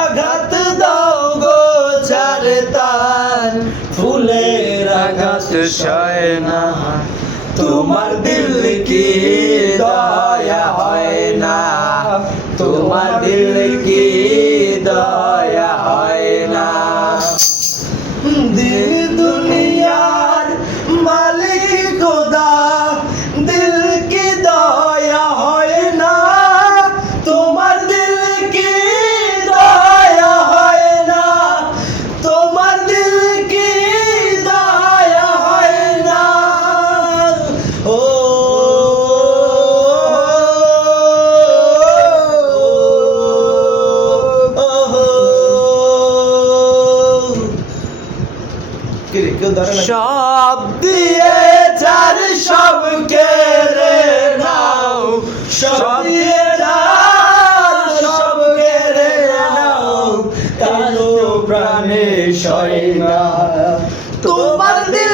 আঘাত দাও গো চার তার ফুলের আঘাত সয় না। তোমার দিল কি দয়া হয় না? তোমার দিল কি সব দিয়ে যার সব কেড়ে নাও। সব দিয়ে যার সব কেড়ে নাও। কালো প্রাণে সয় না? তোমার দিল